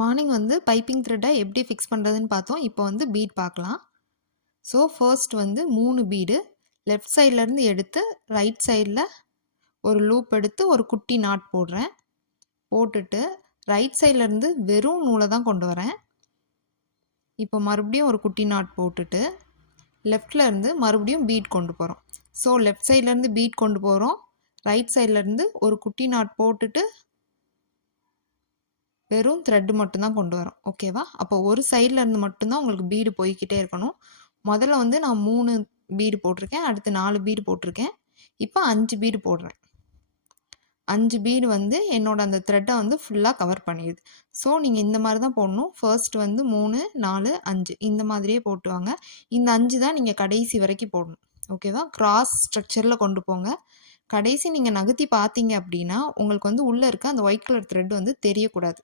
Morning வந்து piping த்ரெட்டை எப்படி ஃபிக்ஸ் பண்ணுறதுன்னு பார்த்தோம். இப்போ வந்து பீட் பார்க்கலாம். ஸோ ஃபர்ஸ்ட் வந்து 3 பீடு லெஃப்ட் சைட்லேருந்து எடுத்து ரைட் சைடில் ஒரு லூப் எடுத்து ஒரு குட்டி நாட் போடுறேன். போட்டுட்டு ரைட் சைட்லேருந்து வெறும் நூலை தான் கொண்டு வரேன். இப்போ மறுபடியும் ஒரு குட்டி நாட் போட்டுட்டு லெஃப்ட்லேருந்து மறுபடியும் பீட் கொண்டு போகிறோம். ஸோ லெஃப்ட் சைட்லேருந்து பீட் கொண்டு போகிறோம். ரைட் சைட்லேருந்து ஒரு குட்டி நாட் போட்டுட்டு வெறும் த்ரெட்டு மட்டும்தான் கொண்டு வரோம். ஓகேவா? அப்போ ஒரு சைட்லேருந்து மட்டும்தான் உங்களுக்கு பீடு போய்கிட்டே இருக்கணும். முதல்ல வந்து நான் 3 பீடு போட்டிருக்கேன். அடுத்து 4 பீடு போட்டிருக்கேன். இப்போ 5 பீடு போடுறேன். 5 பீடு வந்து என்னோட அந்த த்ரெட்டை வந்து ஃபுல்லாக கவர் பண்ணிடுது. ஸோ நீங்கள் இந்த மாதிரி தான் போடணும். ஃபர்ஸ்ட் வந்து 3, 4, 5 இந்த மாதிரியே போட்டுவாங்க. இந்த 5 தான் நீங்கள் கடைசி வரைக்கும் போடணும். ஓகேவா? கிராஸ் ஸ்ட்ரக்சரில் கொண்டு போங்க. கடைசி நீங்கள் நகர்த்தி பார்த்தீங்க அப்படின்னா உங்களுக்கு வந்து உள்ளே இருக்க அந்த ஒயிட் கலர் த்ரெட் வந்து தெரியக்கூடாது.